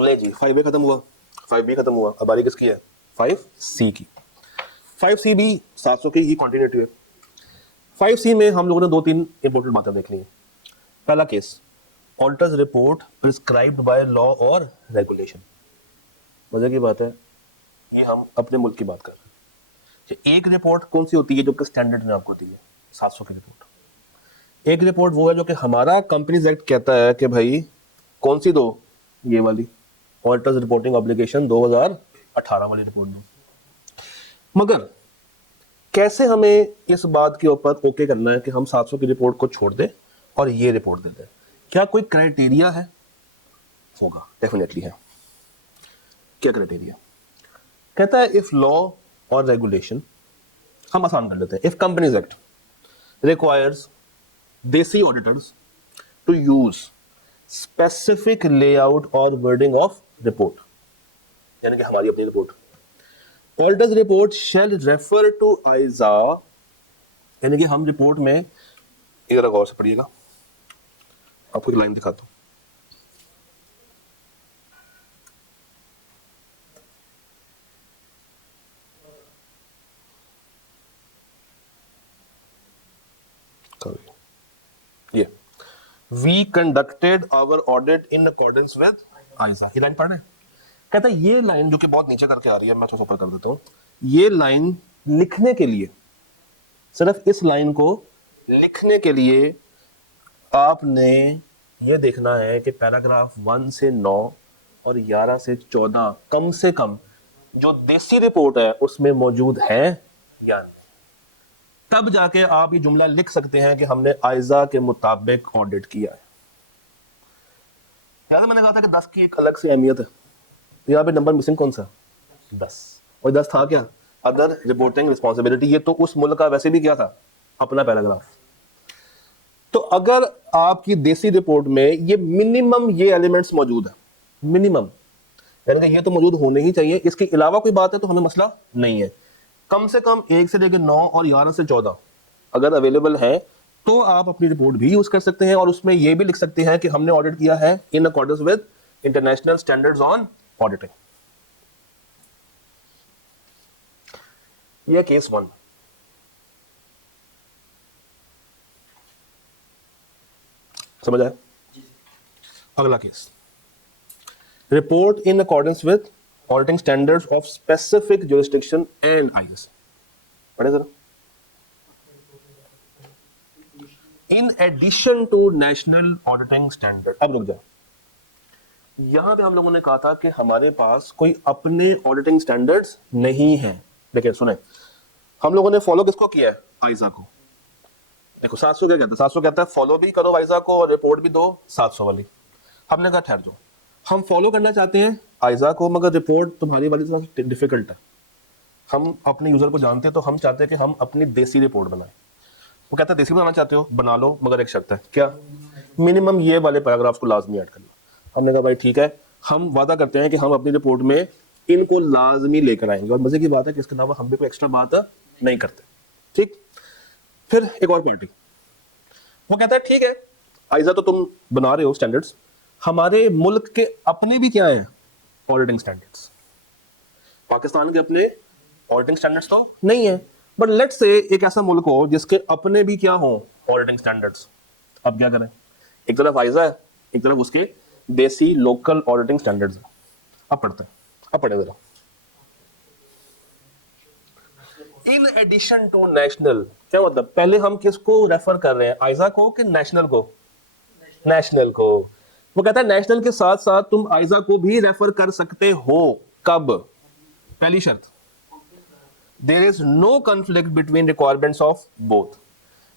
ले जी 5A खत्म हुआ, 5B खत्म हुआ, अब बारी किसकी है? 5C की। 5C भी 700 की ही क्वांटिटी है। 5C में हम लोगों ने 2-3 इंपॉर्टेंट बातें देख ली हैं। पहला case, auditors report prescribed by law और रेगुलेशन। मजे की बात है, ये हम अपने मुल्क की बात कर रहे हैं कि एक रिपोर्ट कौन सी होती है जो कि स्टैंडर्ड ने आपको दी है, 700 की रिपोर्ट। एक रिपोर्ट वो है जो कि हमारा कंपनीज एक्ट कहता है कि भाई कौन सी दो, ये वाली ऑडिटर्स रिपोर्टिंग ऑब्लिगेशन 2018 वाली रिपोर्ट दो। मगर कैसे हमें इस बात के ऊपर ओके करना है कि हम 700 की रिपोर्ट को छोड़ दें और ये रिपोर्ट दे दें? क्या कोई क्राइटेरिया है? होगा, डेफिनेटली है। क्या क्राइटेरिया? कहता है इफ लॉ और रेगुलेशन, हम आसान कर लेते हैं, इफ कंपनीज एक्ट रिक्वायर्स देसी auditors to use specific layout और वर्डिंग ऑफ रिपोर्ट, यानी कि हमारी अपनी report, auditors report shall refer to ISA, यानी कि हम रिपोर्ट में, एक जरा गौर से पढ़िएगा, आपको एक लाइन दिखाता हूं। ये we conducted our audit in accordance with ISA, ये लाइन पढ़ना है। कहता है ये लाइन जो कि बहुत नीचे करके आ रही है, मैं थोड़ा सा ऊपर कर देता हूं, ये लाइन लिखने के लिए, सिर्फ इस लाइन को लिखने के लिए आपने ये देखना है कि पैराग्राफ 1 से 9 और 11 से 14 कम से कम जो देसी रिपोर्ट है उसमें मौजूद है या नहीं। तब जाके आप ये जुमला लिख सकते हैं कि हमने आइजा के मुताबिक ऑडिट किया है। याद है मैंने कहा था कि 10 की एक अलग सी अहमियत है, यहाँ पे नंबर मिसिंग कौन सा? 10। और 10 था क्या? Other reporting responsibility. ये तो उस मुल्क का वैसे भी क्या था, अपना पैराग्राफ। तो अगर आपकी देसी रिपोर्ट में ये मिनिमम ये एलिमेंट्स मौजूद है, मिनिमम, यानी कि ये तो मौजूद होने ही चाहिए, इसके अलावा कोई बात है तो हमें मसला नहीं है। कम से कम 1 से लेकर 9 और 11 से 14 अगर अवेलेबल है तो आप अपनी रिपोर्ट भी यूज कर सकते हैं और उसमें यह भी लिख सकते हैं कि हमने ऑडिट किया है in accordance with international standards on auditing. यह केस 1। समझ आया? अगला case, report in accordance with auditing standards of specific jurisdiction and IS. पढ़े जरा। In addition to national auditing standard. अब रुक जा, यहां पे हम लोगों ने कहा था कि हमारे पास कोई अपने ऑडिटिंग स्टैंडर्ड्स नहीं है। देखिए सुने, हम लोगों ने फॉलो किसको किया है? आइजा को। देखो 700 क्या कहता है? 700 कहता है फॉलो भी करो आइजा को और रिपोर्ट भी दो 700 वाली। हमने कहा ठहर जाओ, हम फॉलो करना चाहते हैं आइजा को मगर रिपोर्ट तुम्हारी वाली थोड़ा सा डिफिकल्ट है। हम अपने यूजर को जानते हैं तो हम चाहते हैं कि हम अपनी देसी रिपोर्ट बनाएं। वो कहता है देसी बनाना चाहते हो बना लो, मगर एक शर्त है। क्या? मिनिमम ये वाले पैराग्राफ को लाजमी ऐड करना। हमने कहा भाई ठीक है, हम वादा करते हैं कि हम अपनी रिपोर्ट में इनको लाजमी लेकर आएंगे। और मजे की बात है कि इसके अलावा हम भी कोई एक्स्ट्रा बात नहीं करते। ठीक। फिर एक और पार्टी, वो कहता है ठीक है आइजा तो तुम बना रहे हो स्टैंडर्ड्स, हमारे मुल्क के अपने भी क्या है ऑडिटिंग स्टैंडर्ड्स। पाकिस्तान के अपने ऑडिटिंग स्टैंडर्ड्स तो नहीं है, बट लेट्स से एक ऐसा मुल्क हो जिसके अपने भी क्या हो ऑडिटिंग स्टैंडर्ड्स। अब क्या करें? एक तरफ आइजा है, एक तरफ उसके देसी लोकल ऑडिटिंग स्टैंडर्ड्स। अब पढ़ते हैं, अब पढ़े जरा। इन एडिशन टू नेशनल, क्या मतलब? पहले हम किसको रेफर कर रहे हैं, आइजा को कि नेशनल को? नेशनल को। वो कहता है नेशनल के साथ साथ तुम आइजा को भी रेफर कर सकते हो। कब? पहली शर्त, there is no conflict between requirements of both.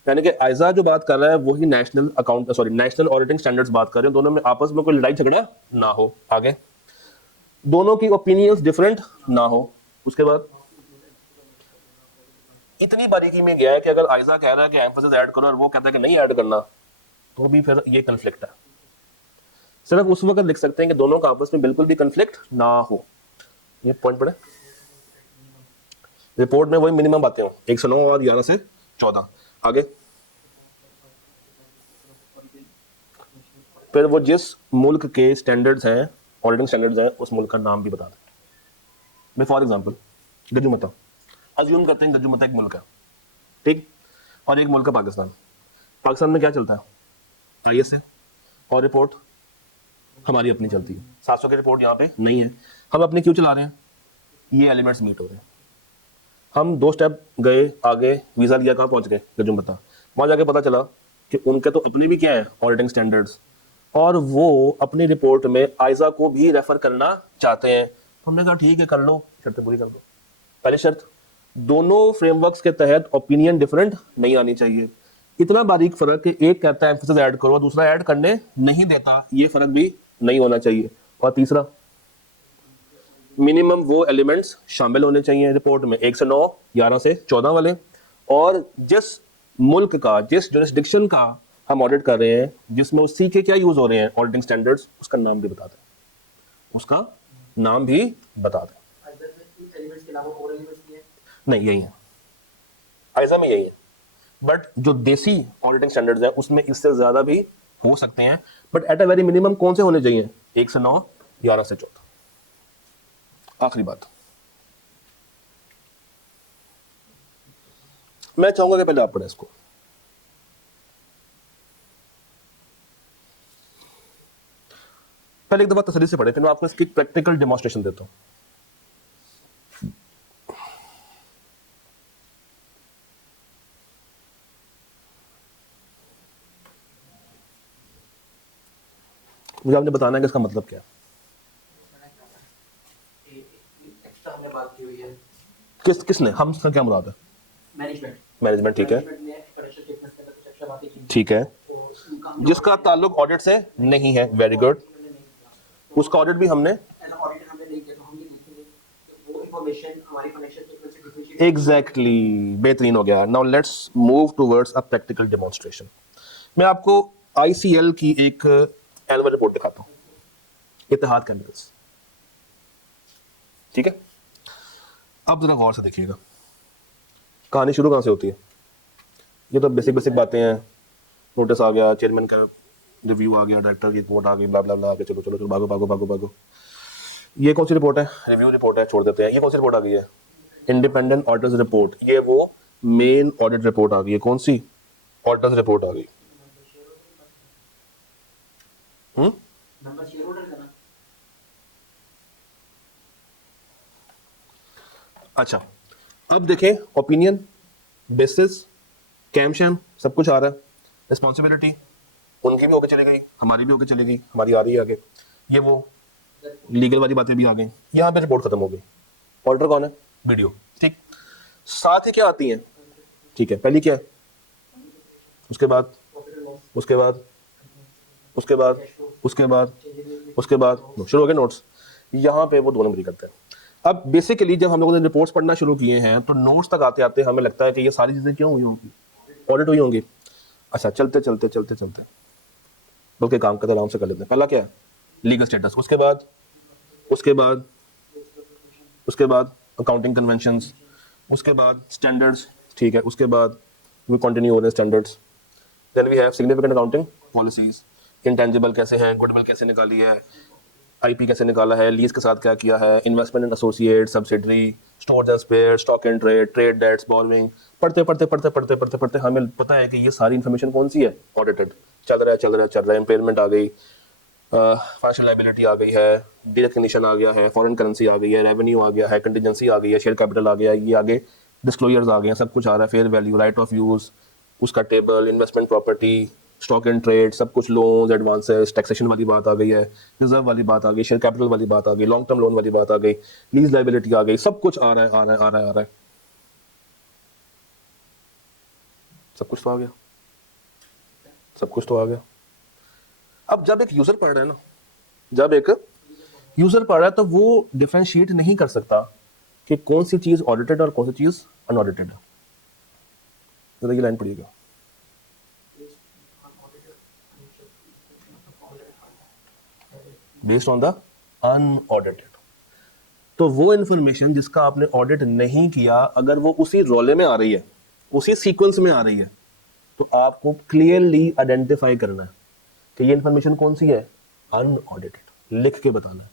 यानी कि आइजा जो बात कर रहा है वही national account national auditing standards बात कर रहे हैं, दोनों में आपस में कोई लड़ाई झगड़ा ना हो। आगे, दोनों की ओपिनियंस डिफरेंट ना हो। उसके बाद इतनी बारीकी में गया है कि अगर आइजा कह रहा है कि एम्फेसिस ऐड करो और वो कहता है कि नहीं ऐड करना, तो भी फिर ये कन्फ्लिक्ट है। सिर्फ उस वक्त लिख सकते हैं कि दोनों का आपस में बिल्कुल भी कन्फ्लिक्ट ना हो। ये पॉइंट पढ़े। रिपोर्ट में वही मिनिमम बातें हो, 1 से 9 और 11 से 14। आगे, फिर वो जिस मुल्क के स्टैंडर्ड्स हैं ऑडिटिंग स्टैंडर्ड्स हैं उस मुल्क का नाम भी बता दें। मैं फॉर एग्जांपल गजुमता, अज्यूम करते हैं गजुमता एक मुल्क है, ठीक, और एक मुल्क है पाकिस्तान। पाकिस्तान में क्या चलता है? IS है, और रिपोर्ट हमारी अपनी चलती है। 700 की रिपोर्ट यहाँ पे नहीं है, हम अपनी क्यों चला रहे हैं? ये एलिमेंट्स मीट हो रहे हैं। हम 2 स्टेप गए आगे, वीज़ा लिया, कहाँ पहुँच गए? गजुमता। वहाँ जाके पता चला कि उनके तो अपने भी क्या है ऑडिटिंग स्टैंडर्ड्स, और वो अपनी रिपोर्ट में आइजा को भी रेफर करना चाहते हैं। हमने कहा ठीक है कर लो, शर्तें पूरी कर दो। पहली शर्त, दोनों फ्रेमवर्क्स के तहत ओपिनियन डिफरेंट नहीं आनी चाहिए। इतना बारीक फर्क कि एक कहता है एम्फेसिस ऐड करो, दूसरा ऐड करने नहीं देता, ये फर्क भी नहीं होना चाहिए। और तीसरा, मिनिमम वो एलिमेंट्स शामिल होने चाहिए रिपोर्ट में 1 से 9, 11 से 14 वाले, और जिस मुल्क का, जिस जुरिस्डिक्शन का हम ऑडिट कर रहे हैं, जिसमें उसी के क्या यूज हो रहे हैं ऑडिटिंग स्टैंडर्ड्स, उसका नाम भी बता दें, उसका नाम भी बता दें। नहीं, यही है आइजा में, यही है। बट जो देसी ऑडिटिंग स्टैंडर्ड्स हैं उसमें इससे ज्यादा भी हो सकते हैं, but at a very minimum कौन से होने चाहिए? 1 से 9, 11 से 14। आखिरी बात, मैं चाहूंगा कि पहले आप पढ़ें इसको। पहले एक दफा तसल्ली से पढ़े, फिर मैं आपको इसकी प्रैक्टिकल डेमोन्स्ट्रेशन देता हूं। मुझे आपने बताना है कि इसका मतलब क्या है। किसने? हम इसका क्या मुराद है? मैनेजमेंट, ठीक है, ठीक है, जिसका ताल्लुक ऑडिट से नहीं है, वेरी गुड, उसका ऑडिट भी हमने एग्जैक्टली बेहतरीन हो गया। Now let's move towards a practical demonstration. मैं आपको ICL की एक एनुअल रिपोर्ट दिखाता हूं, इत्तेहाद केमिकल्स, ठीक है। अब जरा गौर से देखिएगा, कहानी शुरू कहां से होती है? ये तो बेसिक बेसिक बातें हैं, नोटिस आ गया, चेयरमैन का रिव्यू आ गया, डायरेक्टर की रिपोर्ट आ गई, ब्ला ब्ला ब्ला, आगे चलो चलो चलो, भागो भागो भागो भागो। ये कौन सी रिपोर्ट है? रिव्यू रिपोर्ट है, छोड़ देते हैं। ये कौन सी रिपोर्ट आ गई है? Independent auditors report. ये वो मेन ऑडिट रिपोर्ट आ गई है। कौन सी? ऑडिटर्स रिपोर्ट आ गई। अच्छा, अब देखें, ओपिनियन, बेसिस, कैम शैम, सब कुछ आ रहा है। रिस्पॉन्सिबिलिटी उनकी भी होकर चली गई, हमारी भी होकर चली गई, हमारी आ रही है आगे। ये वो लीगल वाली बातें भी आ गई, यहाँ पे रिपोर्ट खत्म हो गई। ऑडिटर कौन है? BDO, ठीक। साथ ही क्या आती हैं? ठीक है, पहली क्या है, उसके बाद, उसके बाद, उसके बाद, उसके बाद, उसके बाद, शुरू हो गए नोट्स। यहाँ पे वो 2 नंबरी करते हैं। अब बेसिकली जब हम लोगों ने रिपोर्ट्स पढ़ना शुरू किए हैं तो नोट्स तक आते आते हमें लगता है कि ये सारी चीजें क्यों हुई होंगी, ऑडिट हुई होंगी। अच्छा, चलते चलते चलते चलते बल्कि काम करते आराम से कर लेते हैं। पहला क्या है? लीगल स्टेटस, उसके बाद, उसके बाद, उसके बाद अकाउंटिंग कन्वेंशंस, उसके बाद स्टैंडर्ड्स, ठीक है, उसके बाद वी कंटिन्यू हो रहे standards. Then we have significant accounting policies, intangible कैसे हैं, गुडविल कैसे निकाली है, IP कैसे निकाला है, लीज के साथ क्या किया है, investment in associate, subsidiary, stores and spare, stock and trade, trade debts, borrowing. पढ़ते पढ़ते पढ़ते पढ़ते पढ़ते पढ़ते हमें पता है कि ये सारी इन्फॉर्मेशन कौन सी है? ऑडिटेड। चल रहा है चल रहा है चल रहा है, इम्पेयरमेंट आ गई, फाइनेंशियल लायबिलिटी आ गई है, डिरेक्शनेशन आ गया है, फॉरेन करेंसी आ गई है, रेवेन्यू आ गया है, कंटीजेंसी आ गई है, शेयर कैपिटल आ गया है, ये आगे डिस्क्लोजर्स आ गए हैं, सब कुछ आ रहा है, fair value, right of use, उसका table, investment property, stock and trade, सब कुछ, लोन्स, एडवांसेस, टैक्सेशन वाली बात आ गई है, रिजर्व वाली बात आ गई, शेयर कैपिटल वाली बात आ गई, लॉन्ग टर्म लोन वाली बात आ गई, लीज लायबिलिटी आ गई, सब कुछ आ रहा है आ रहा है आ रहा है आ रहा है, सब कुछ तो आ गया, सब कुछ तो आ गया। अब जब एक यूजर पढ़ रहा है ना, जब एक यूजर पढ़ रहा है तो वो डिफरेंशिएट नहीं कर सकता कि कौन सी चीज ऑडिटेड और कौन सी चीज अनऑडिटेड है। जरा ये लाइन पढ़िएगा, बेस्ड ऑन द अनऑडिटेड। तो वो इंफॉर्मेशन जिसका आपने ऑडिट नहीं किया, अगर वो उसी रोले में आ रही है, उसी सीक्वेंस में आ रही है, तो आपको क्लियरली आइडेंटिफाई करना है कि ये इंफॉर्मेशन कौन सी है? अनऑडिटेड। लिख के बताना है।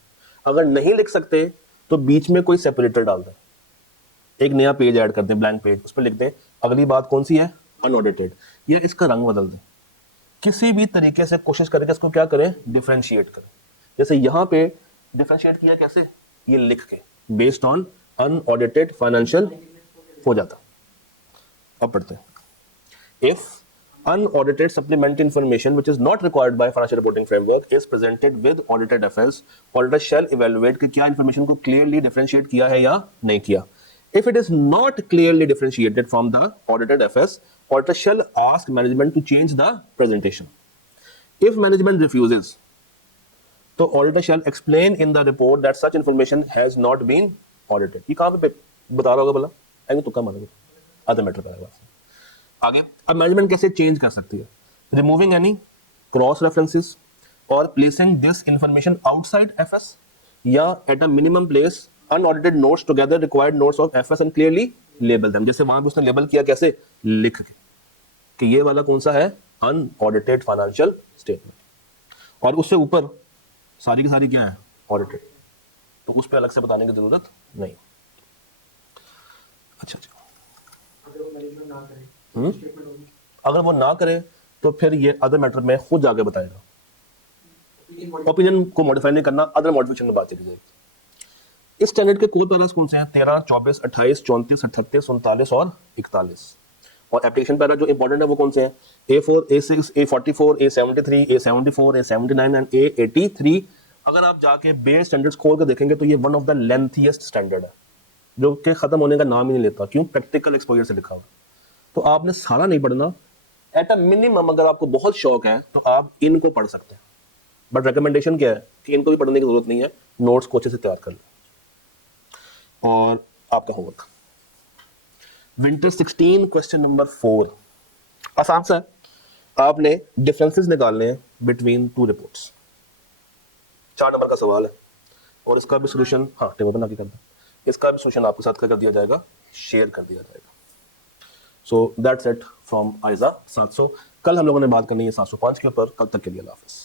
अगर नहीं लिख सकते तो बीच में कोई सेपरेटर डाल दें, एक नया पेज ऐड कर दें, ब्लैंक पेज, उस पर लिख दें अगली बात कौन सी है, अनऑडिटेड, या इसका रंग बदल दें। किसी भी तरीके से कोशिश करें इसको क्या करें, डिफरेंशिएट करें। जैसे यहां पे डिफरेंशिएट किया कैसे, ये लिख के बेस्ड ऑन अनऑडिटेड फाइनेंशियल हो जाता। अब पढ़ते हैं, if unaudited supplementary information which is not required by financial reporting framework is presented with audited FS, auditor shall evaluate कि क्या information को clearly differentiate किया है या नहीं किया। If it is not clearly differentiated from the audited FS, auditor shall ask management to change the presentation. If management refuses, तो auditor shall explain in the report that such information has not been audited. ये कहाँ पे बता रहा होगा भला, आएंगे तुक्का मारोगे, अदर मैटर पर आएगा। आगे अब मैनेजमेंट कैसे चेंज कर सकती है, रिमूविंग एनी क्रॉस रेफरेंसेस और placing this information outside FS, या at a minimum place unaudited notes together required notes of FS and clearly label them. जैसे वहां पे उसने लेबल किया कैसे, लिख के कि ये वाला कौन सा है, अनऑडिटेड फाइनेंशियल स्टेटमेंट, और उससे ऊपर सारी की सारी क्या है, ऑडिटेड, तो उस पर अलग से बताने की जरूरत नहीं। अच्छा अगर वो ना करे तो फिर ये अदर मैटर में खुद जाके बताएगा, ओपिनियन को मॉडिफाई नहीं करना, अदर मॉडिफिकेशन में बात चली जाएगी। इस स्टैंडर्ड के कोर पैरास कौन से हैं, 13, 24, 28, 34, 38, 39 और 41। और एप्लीकेशन पैरा जो इंपॉर्टेंट है वो कौन से हैं, A4, A6, A44, A73, A74, A79 and A83। अगर आप जाके बेस स्टैंडर्ड्स खोल कर देखेंगे तो ये one of the lengthiest standard है, जो कि खत्म होने का नाम ही नहीं लेता। क्यों, प्रैक्टिकल एक्सपोजर से लिखा हुआ। तो आपने सारा नहीं पढ़ना, एट अ मिनिमम अगर आपको बहुत शौक है तो आप इनको पढ़ सकते हैं, बट रिकमेंडेशन क्या है कि इनको भी पढ़ने की जरूरत नहीं है, नोट्स को अच्छे से तैयार कर लो। और आपका होमवर्क विंटर 16 क्वेश्चन नंबर 4 आसान सा है, आपने डिफरेंसेस निकालने हैं बिटवीन टू रिपोर्ट्स। 4 नंबर का सवाल है और इसका भी सोल्यूशन, हाँ टेबल बना के कर दें, इसका भी सोल्यूशन आपके साथ कर दिया जाएगा, शेयर कर दिया जाएगा। So that's it from Aiza 700। कल हम लोगों ने बात करनी है 705 के ऊपर। कल तक के लिए अल्लाह हाफिज़।